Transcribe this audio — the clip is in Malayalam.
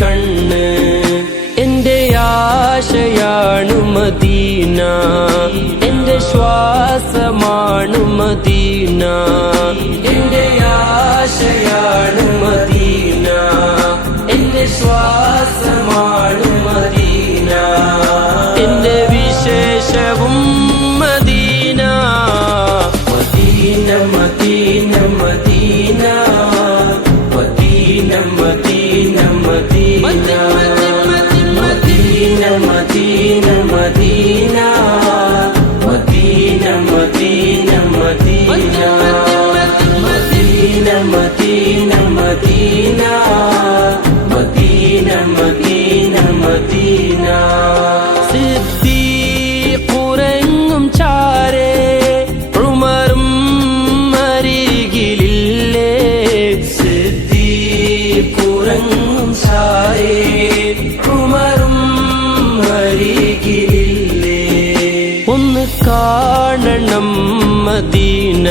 കണ്ണ്. എന്റെ ആശയാണു മദീന, എന്റെ ശ്വാസമാണു മദീന. എന്റെ ആശയാണു മദീന, എന്റെ ശ്വാസമാണു മദീന. എന്റെ വിശേഷവും Medina. Medina Medina Medina Medina Medina Medina Medina Medina Medina Medina Medina Medina Medina Medina Medina Medina Medina Medina. സിദ്ദീഖുറങ്ങും ചാരേ ഉമറും അരികിലില്ലേ. സിദ്ദീഖുറങ്ങും ചാരേ ഉമറും അരികിലില്ലേ. ഒന്ന് കാണണം മദീന,